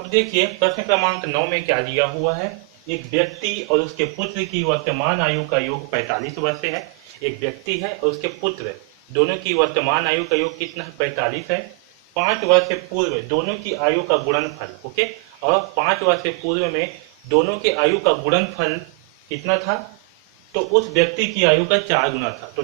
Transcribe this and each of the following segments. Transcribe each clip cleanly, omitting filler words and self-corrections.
अब देखिए प्रश्न क्रमांक 9 में क्या दिया हुआ है। एक व्यक्ति और उसके पुत्र की वर्तमान आयु का योग 45 वर्ष है। एक व्यक्ति है और उसके पुत्र दोनों की वर्तमान आयु का योग कितना है? 45 है। 5 वर्ष से पूर्व दोनों की आयु का गुणनफल, ओके, और 5 वर्ष से पूर्व में दोनों की आयु का गुणनफल कितना था? तो उस व्यक्ति की आयु का 4 गुना था। तो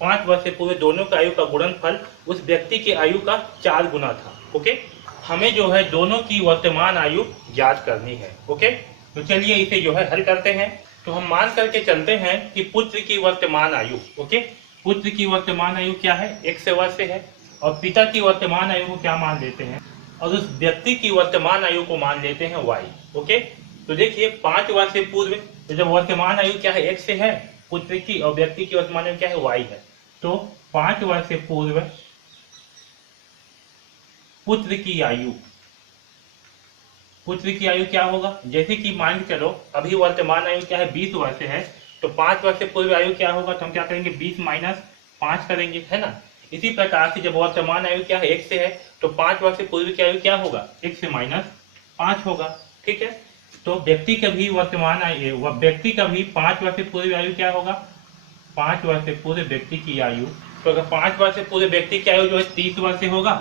5 वर्ष से पूर्व दोनों की आयु का गुणनफल उस व्यक्ति की आयु का 4 गुना था। ओके, हमें जो है दोनों की वर्तमान आयु ज्ञात करनी है। ओके, तो चलिए इसे जो है हल करते हैं। तो हम मान करके चलते हैं कि पुत्र की वर्तमान आयु, ओके, पुत्र की वर्तमान आयु क्या है? 100 वर्ष है। और पिता की वर्तमान आयु को क्या मान लेते हैं? और उस व्यक्ति की वर्तमान आयु को मान लेते हैं y। ओके, तो देखिए 5 वर्ष से पूर्व तो जब वर्तमान आयु क्या है? 1 है पुत्र की, और व्यक्ति की वर्तमान आयु क्या है? y है। तो 5 वर्ष से पूर्व पुत्र की आयु क्या होगा? जैसे कि मान के चलो अभी वर्तमान आयु क्या है? 20 वर्ष है। तो 5 वर्ष से पूर्व आयु क्या होगा? तो हम क्या करेंगे? 20 माइनस 5 करेंगे, है ना। इसी प्रकार से जब वर्तमान आयु क्या है? 1 है। तो 5 वर्ष से पूर्व की आयु क्या होगा? 1 से माइनस 5 होगा। ठीक है, तो व्यक्ति का भी वर्तमान आयु, व्यक्ति का भी 5 वर्ष से पूर्व आयु क्या होगा? 5 वर्ष से पूर्व व्यक्ति की आयु, तो अगर 5 वर्ष से पूर्व व्यक्ति की आयु जो है 30 वर्ष से होगा,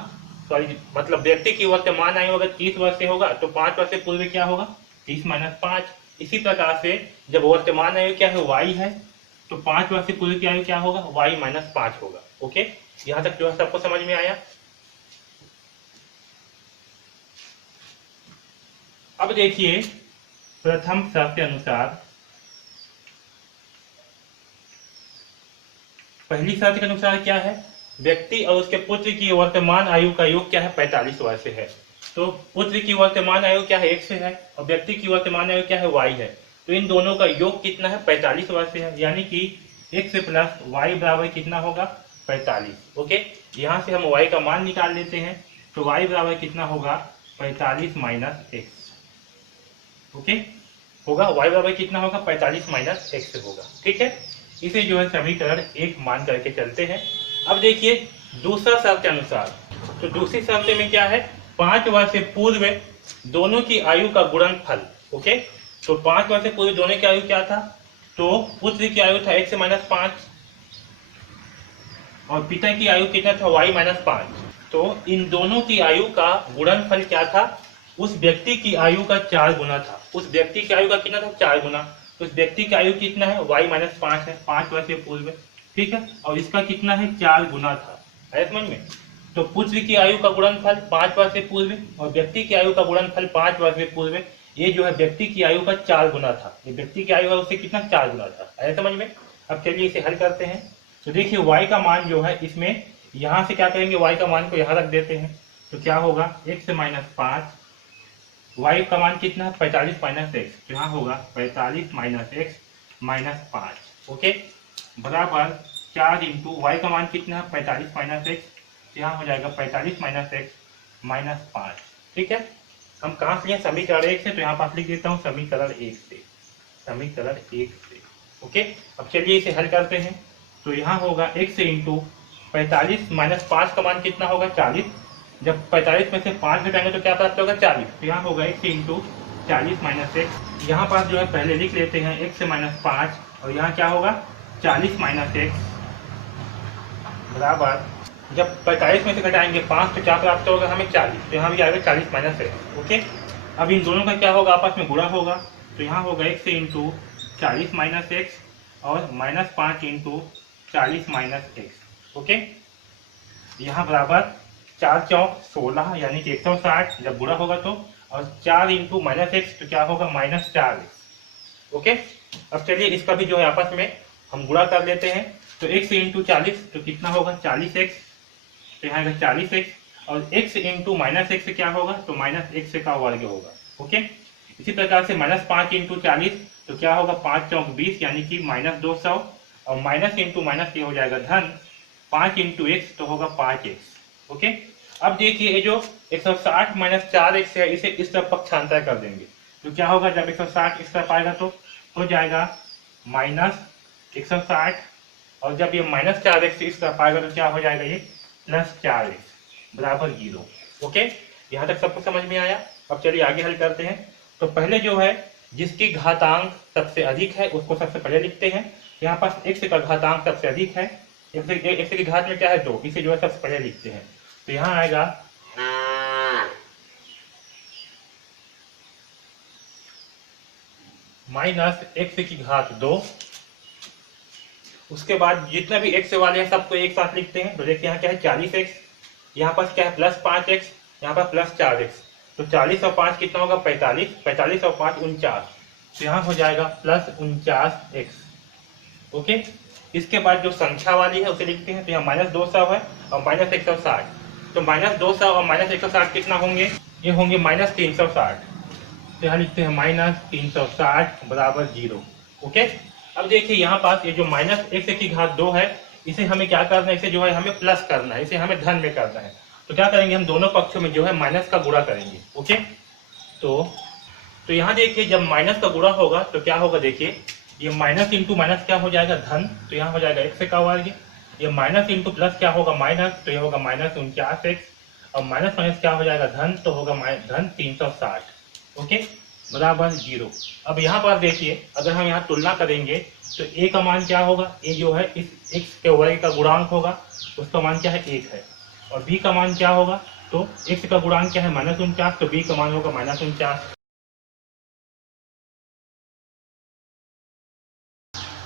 सॉरी मतलब व्यक्ति की वर्तमान आयु अगर 30 वर्ष से होगा तो 5 वर्ष से पूर्व क्या होगा? 30 माइनस 5। इसी प्रकार से जब वर्तमान आयु क्या है? y है। तो 5 वर्ष से पूर्व की आयु क्या होगा? y माइनस 5 होगा। ओके, यहाँ तक जो है सबको समझ में आया। अब देखिए प्रथम शर्त के अनुसार, पहली शर्त के अनुसार क्या है? व्यक्ति और उसके पुत्र की वर्तमान आयु का योग क्या है? 45 वर्ष है। तो पुत्र की वर्तमान आयु क्या है? 1 है। और व्यक्ति की वर्तमान आयु क्या है? y है। तो इन दोनों का योग कितना है? 45 वर्ष है। यानी कि x प्लस y बराबर कितना होगा? 45। ओके, यहाँ से हम y का मान निकाल लेते हैं। तो y बराबर कितना होगा? 45 माइनस x। ओके, होगा y बराबर कितना होगा? 45 माइनस x होगा। ठीक है, इसे जो है समीकरण 1 मान करके चलते हैं। अब देखिए दूसरा शर्त के अनुसार, तो दूसरी शर्त में क्या है? 5 वर्ष से पूर्व दोनों की आयु का गुणनफल। ओके, तो 5 वर्ष से पूर्व दोनों की आयु क्या था? तो पुत्र की आयु था 1 से माइनस 5 और पिता की आयु कितना था? y minus 5। तो इन दोनों की आयु का गुणनफल क्या था? उस व्यक्ति की आयु का 4 गुना था। उस व्यक्ति की आयु का कितना था? 4 गुना। उस व्यक्ति की आयु कितना है? y माइनस 5 है, 5 वर्ष से पूर्व। ठीक है, और इसका कितना है? 4 गुना था। है समझ में? तो पुत्र की आयु का गुणनफल 5 वर्ष से पूर्व और व्यक्ति की आयु का गुणनफल 5 वर्ष से पूर्व, ये जो है व्यक्ति की आयु का 4 गुना था। ये व्यक्ति की आयु है उससे कितना? 4 गुना था। है समझ में? अब चलिए इसे हल करते हैं। तो देखिए y का मान जो है इसमें, यहाँ से क्या करेंगे? y का मान को यहाँ रख देते हैं। तो क्या होगा? 1 से माइनस 5, y का मान कितना है? 45 माइनस एक्स। तो यहाँ होगा 45 माइनस एक्स माइनस 5। ओके, बराबर 4 इंटू y का मान कितना है? 45 माइनस एक्स। यहाँ हो जाएगा 45 माइनस एक्स माइनस 5। ठीक है, हम कहाँ से? समीकरण 1 से। तो यहाँ पास लिख देता हूँ समीकरण 1 से, समीकरण 1 से। ओके, अब चलिए इसे हल करते हैं। तो यहाँ होगा x इंटू 45 माइनस 5 का मान कितना होगा? 40। जब 45 में से 5 घटाएंगे तो क्या प्राप्त होगा? 40। तो यहाँ होगा x इंटू 40 माइनस एक्स। यहाँ पास जो है पहले लिख लेते हैं x माइनस 5 और यहाँ क्या होगा? 40 माइनस एक्स बराबर, जब 45 में से घटाएंगे 5 तो क्या प्राप्त होगा हमें? 40। तो यहाँ भी आएगा 40 माइनस एक्स। ओके, अब इन दोनों का क्या होगा? आपस में गुणा होगा। तो यहाँ होगा x इंटू 40 माइनस एक्स और minus 5 into 40 minus x. Okay, यहाँ बराबर 4 चौक 16 यानी कि 160 जब बुरा होगा तो, और 4 इंटू माइनस एक्स तो क्या होगा? Minus 4x। ओके, अब चलिए इसका भी जो है आपस में हम गुणा कर लेते हैं। तो x इंटू 40 तो कितना होगा? 40x। तो यहाँ 40x और x इंटू माइनस एक्स क्या होगा? तो माइनस एक्स का वर्ग होगा। ओके, इसी प्रकार से माइनस 5 इंटू 40 तो क्या होगा? 5 चौक 20 यानी कि माइनस 200 और माइनस इंटू माइनस ये हो जाएगा धन। 5 इंटू एक्स तो होगा 5x। ओके, अब देखिए ये जो 160 माइनस 4x है इसे इस तरफ पक्षांतर कर देंगे। तो क्या होगा? जब 160 इस तरफ आएगा तो हो जाएगा माइनस 160 और जब ये माइनस 4x इस तरफ आएगा तो क्या हो जाएगा? ये प्लस 4x बराबर 0। ओके, यहाँ तक सबको समझ में आया? अब चलिए आगे हल करते हैं। तो पहले जो है जिसकी घातांक सबसे अधिक है उसको सबसे पहले लिखते हैं। यहाँ पास x का घातांक सबसे अधिक है, x की घात में क्या है 2, इसे जो है सबसे पहले लिखते हैं। तो यहाँ आएगा -x⁻²। उसके बाद जितना भी x वाले हैं सबको एक साथ लिखते हैं। तो देखिए यहाँ क्या है 40x, यहाँ पास क्या है +5x, यहाँ पर +4x। तो 40 और 5 कितना होगा 45, 45 और 5 49। तो यहाँ हो जाएगा +49x। ओके, इसके बाद जो संख्या वाली है उसे लिखते हैं। तो यहाँ -200 है और -160। तो -200 और -160 कितना होंगे, ये होंगे -360। तो यहाँ लिखते हैं -360 बराबर 0। ओके, अब देखिए यहाँ पास ये जो -x⁻2 है इसे हमें क्या करना है, इसे जो है हमें प्लस करना है, इसे हमें धन में करना है। तो क्या करेंगे हम दोनों पक्षों में जो है माइनस का गुणा करेंगे। ओके, तो यहाँ देखिए जब माइनस का गुणा होगा तो क्या होगा, देखिए ये माइनस इंटू माइनस क्या हो जाएगा धन। तो यहाँ हो जाएगा x का वर्ग। ये माइनस इंटू प्लस क्या होगा माइनस, तो ये होगा -49x। और माइनस माइनस क्या हो जाएगा धन, तो होगा धन 360। ओके, बराबर 0। अब यहाँ पर देखिए अगर हम यहाँ तुलना करेंगे तो a का मान क्या होगा, a जो है इस x के वर्ग का गुणांक होगा, उसका मान क्या है 1 है। और b का मान क्या होगा, तो x का गुणांक क्या है -49, तो b का मान होगा -49।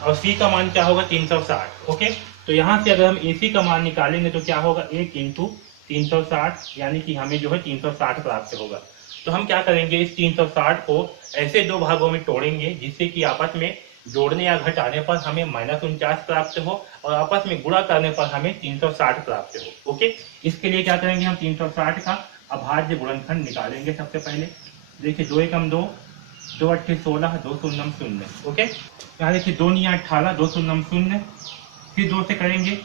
और c का मान क्या होगा 360। ओके, तो यहाँ से अगर हम ac का मान निकालेंगे तो क्या होगा 1 इंटू 360, यानी कि हमें जो है 360 प्राप्त होगा। तो हम क्या करेंगे, इस 360 को ऐसे दो भागों में तोड़ेंगे जिससे कि आपस में जोड़ने या घटाने पर हमें -49 प्राप्त हो और आपस में गुणा करने पर हमें 360 प्राप्त हो। ओके, इसके लिए क्या करेंगे, हम 360 का अभाज्य गुणनखंड निकालेंगे। सबसे पहले देखिए 2 एकम 2, 2 अट्ठे 16, 2 शून्यम 0। ओके, यहाँ देखिए 2 9 18, 2 शून्यम 0। फिर 2 से करेंगे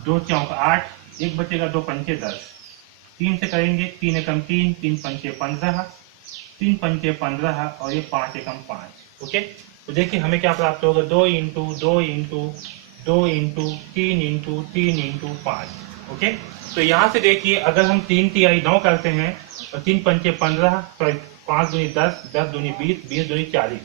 2 चौक 8, 1 बचेगा 2 पंचे 10। 3 से करेंगे 3 एकम 3, 3 पंचे 15, 3 पंचे 15 और ये 5 एकम 5। ओके, तो देखिए हमें क्या प्राप्त होगा 2 into 2 into 2 into 3 into 3 into 5। Okay, तो यहाँ से देखिए अगर हम 3 तिहाई 9 करते हैं और 3 पंचे 15, 5 दूनी 10, 10 दूनी 20, 20 दूनी 40।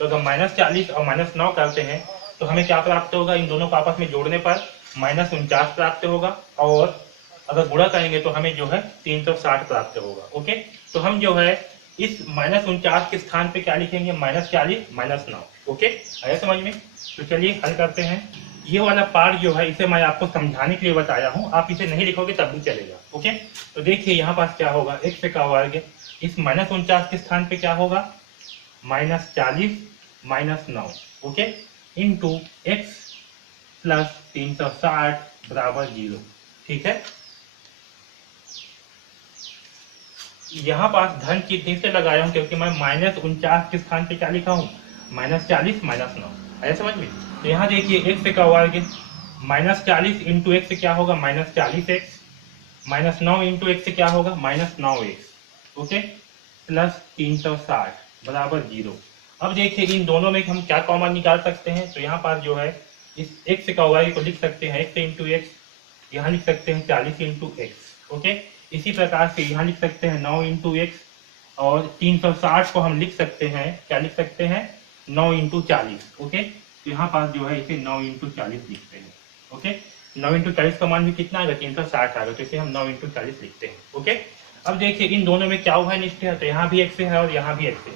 तो अगर -40 और -9 करते हैं तो हमें क्या प्राप्त होगा, इन दोनों को आपस में जोड़ने पर -49 प्राप्त होगा। और अगर गुणा करेंगे तो हमें जो है 360 प्राप्त होगा। ओके, तो हम जो है इस -49 के स्थान पे क्या लिखेंगे, -40 -9। ओके, आया समझ में। तो चलिए हल करते हैं। ये वाला पार्ट जो है इसे मैं आपको समझाने के लिए बताया हूँ, आप इसे नहीं लिखोगे तब भी चलेगा। ओके, तो देखिए यहाँ पास क्या होगा, x का वर्ग इस -49 के स्थान पे क्या होगा -40 -9। ओके, इंटू x प्लस 360 बराबर 0। ठीक है, यहाँ पास धन चिन्ह से लगाया हूँ क्योंकि मैं -49 के स्थान पे क्या लिखा हूँ -40 -9। आया समझ में। तो यहाँ देखिए x का वर्ग -40 इंटू एक्स क्या होगा -40x, -9 इंटू एक्स क्या होगा -9x। ओके, प्लस 360 बराबर 0। अब देखिए इन दोनों में हम क्या कॉमन निकाल सकते हैं। तो यहाँ पास जो है इस x का वर्ग को लिख सकते हैं x इंटू एक्स, यहाँ लिख सकते हैं 40 इंटू एक्स। ओके, इसी प्रकार से यहाँ लिख सकते हैं 9 इंटू एक्स और 360 को हम लिख सकते हैं, क्या लिख सकते हैं 9 इंटू 40। ओके, तो यहाँ पास जो है इसे 9 इंटू 40 लिखते हैं। ओके, 9 इंटू 40 का मान भी कितना आएगा 360 आएगा, तो इसे हम 9 इंटू 40 लिखते हैं। ओके, अब देखिए इन दोनों में क्या हुआ है निश्चय है, तो यहाँ भी एक्स है और यहाँ भी एक्स है।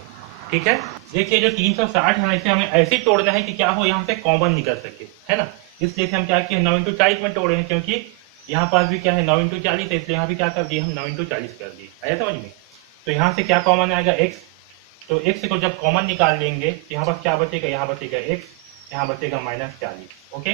ठीक है, देखिए जो 360 है इसे हमें ऐसे तोड़ना है कि क्या हो यहाँ से कॉमन निकल सके, है ना। इसलिए हम क्या किए 9 इंटू 40 में तोड़े हैं, क्योंकि यहाँ पास भी क्या है 9 इंटू 40 है, इसलिए यहाँ भी क्या कर दिए हम 9 इंटू 40 कर दिए। आया समझ में। तो यहाँ से क्या कॉमन आएगा x, तो x को जब कॉमन निकाल लेंगे तो यहाँ पर क्या बचेगा, यहाँ बचेगा x, यहाँ बचेगा -40। ओके,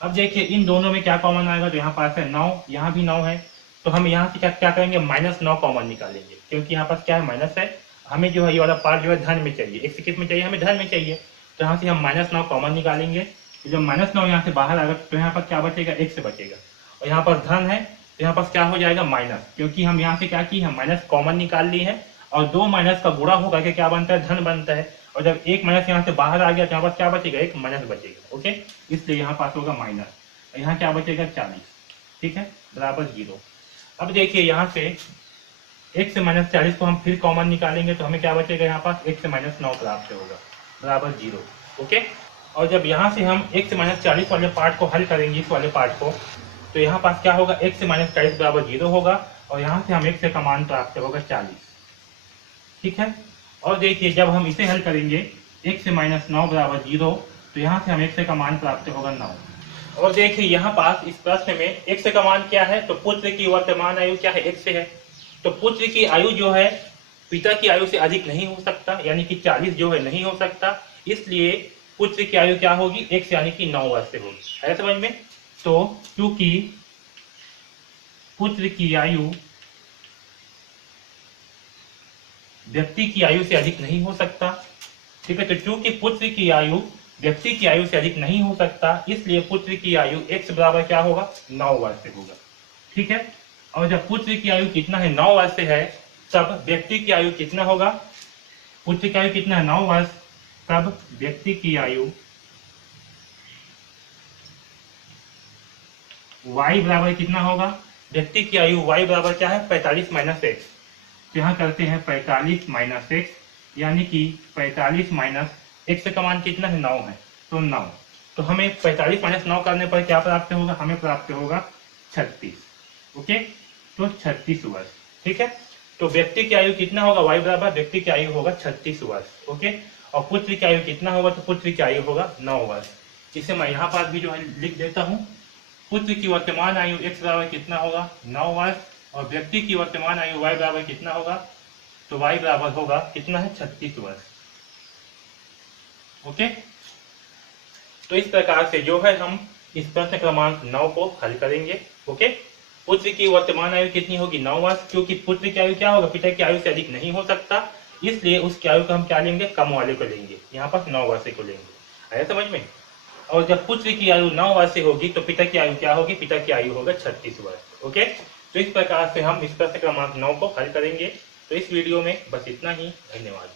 अब देखिए इन दोनों में क्या कॉमन आएगा, तो यहाँ पास है 9, यहाँ भी 9 है, तो हम यहाँ से क्या करेंगे -9 कॉमन निकालेंगे, क्योंकि यहाँ पास क्या है माइनस है, हमें जो है ये वाला पार्ट जो है धन में चाहिए, x किस में चाहिए हमें धन में चाहिए। तो यहाँ से हम -9 कॉमन निकालेंगे, जब -9 यहाँ से बाहर आएगा तो यहाँ पर क्या बचेगा x बचेगा, और यहाँ पर धन है तो यहाँ पर क्या हो जाएगा माइनस, क्योंकि हम यहाँ से क्या की है माइनस कॉमन निकाल ली है, और 2 माइनस का गुणा होगा कि क्या बनता है धन बनता है, और जब एक माइनस यहाँ से बाहर आ गया तो यहाँ पर क्या बचेगा एक माइनस बचेगा। ओके, इसलिए यहाँ पास होगा माइनस, यहाँ क्या बचेगा 40। ठीक है, बराबर 0। अब देखिए यहाँ से 1 से -40 को हम फिर कॉमन निकालेंगे तो हमें क्या बचेगा, यहाँ पास 1 से -9 प्राप्त होगा बराबर 0। ओके, और जब यहाँ से हम 1 से -40 वाले पार्ट को हल करेंगे, इस वाले पार्ट को, तो यहाँ पास क्या होगा, 1 से -40 बराबर 0 होगा, और यहाँ से हम 1 से का मान प्राप्त होगा 40। ठीक है, और देखिए जब हम इसे हल करेंगे 1 से -9 बराबर 0, तो यहाँ से हम 1 से का मान प्राप्त होगा 9। और देखिए यहाँ पास इस प्रश्न में 1 से का मान क्या है, तो पुत्र की वर्तमान आयु क्या है, 1 से है। तो पुत्र की आयु जो है पिता की आयु से अधिक नहीं हो सकता, यानी कि 40 जो है नहीं हो सकता, इसलिए पुत्र की आयु क्या होगी, 1 से यानी कि 9 वर्ष से होगी। है समझ में? तो क्योंकि पुत्र की आयु व्यक्ति की आयु से अधिक नहीं हो सकता, ठीक है, तो चूंकि पुत्र की आयु व्यक्ति की आयु से अधिक नहीं हो सकता, इसलिए पुत्र की आयु x बराबर क्या होगा, 9 वर्ष से होगा। ठीक है, और जब पुत्र की आयु कितना है, 9 वर्ष से है, तब व्यक्ति की आयु कितना होगा, पुत्र की आयु कितना है, 9 वर्ष, तब व्यक्ति की आयु y बराबर कितना होगा, व्यक्ति की आयु y बराबर क्या है, 45 माइनस एक्स। तो यहाँ करते हैं 45 माइनस एक्स, यानी कि 45 माइनस एक्स का मान कितना है, 9 है, तो 9। तो हमें 45 माइनस 9 करने पर क्या प्राप्त होगा, हमें प्राप्त होगा 36। ओके, तो 36 वर्ष। ठीक है, तो व्यक्ति की आयु कितना होगा, y बराबर व्यक्ति की आयु होगा 36 वर्ष। ओके, और पुत्र की आयु कितना होगा, तो पुत्र की आयु होगा 9 वर्ष। इसे मैं यहाँ पास भी जो है लिख देता हूँ, पुत्र की वर्तमान आयु x बराबर कितना होगा, 9 वर्ष, और व्यक्ति की वर्तमान आयु y बराबर कितना होगा, तो y बराबर होगा कितना है, 36 वर्ष। ओके, तो इस प्रकार से जो है हम इस प्रश्न क्रमांक 9 को हल करेंगे। ओके, पुत्र की वर्तमान आयु कितनी होगी, 9 वर्ष, क्योंकि पुत्र की आयु क्या होगा, पिता की आयु से अधिक नहीं हो सकता, इसलिए उसकी आयु को हम क्या लेंगे, कम वाले को लेंगे, यहाँ पर 9 वर्ष को लेंगे। आया समझ में? और जब पुत्र की आयु 9 वर्ष से होगी, तो पिता की आयु क्या होगी, पिता की आयु होगा 36 वर्ष। ओके, तो इस प्रकार से हम इस प्रश्न क्रमांक 9 को हल करेंगे। तो इस वीडियो में बस इतना ही, धन्यवाद।